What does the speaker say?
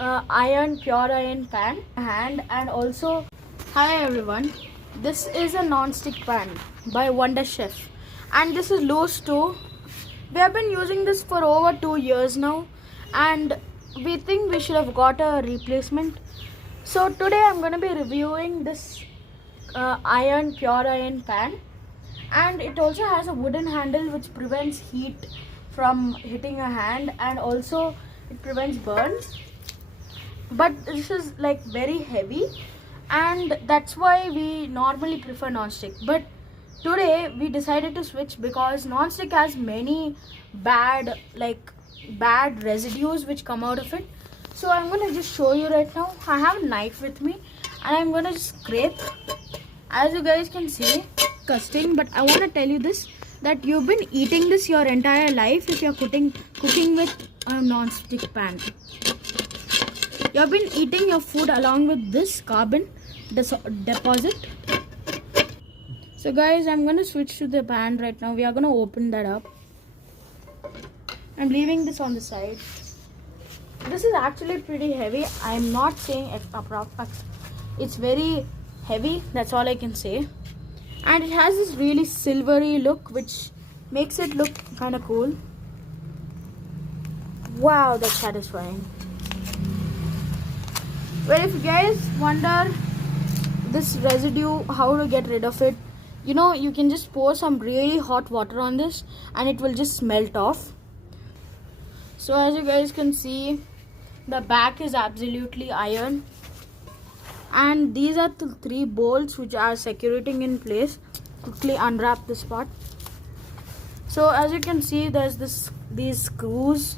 pure iron pan and also hi everyone, this is a non-stick pan by Wonder Chef and this is loose too. We have been using this for over 2 years now and we think we should have got a replacement. So today I'm going to be reviewing this pure iron pan, and it also has a wooden handle which prevents heat from hitting a hand and also it prevents burns. But this is like very heavy and that's why we normally prefer non-stick. But today we decided to switch because non-stick has many bad residues which come out of it. So I'm going to just show you right now. I have a knife with me and I'm going to just scrape. As you guys can see, disgusting, but I want to tell you this, that you've been eating this your entire life if you're cooking with a non-stick pan. You've been eating your food along with this carbon deposit. So guys, I'm going to switch to the pan right now. We are going to open that up. I'm leaving this on the side. This is actually pretty heavy. I'm not saying it's very heavy, that's all I can say. And it has this really silvery look which makes it look kind of cool. Wow, that's satisfying. Well, if you guys wonder this residue, how to get rid of it, you can just pour some really hot water on this and it will just melt off. So as you guys can see, the back is absolutely iron. And these are the 3 bolts which are securing in place. Quickly unwrap this part. So as you can see, there's these screws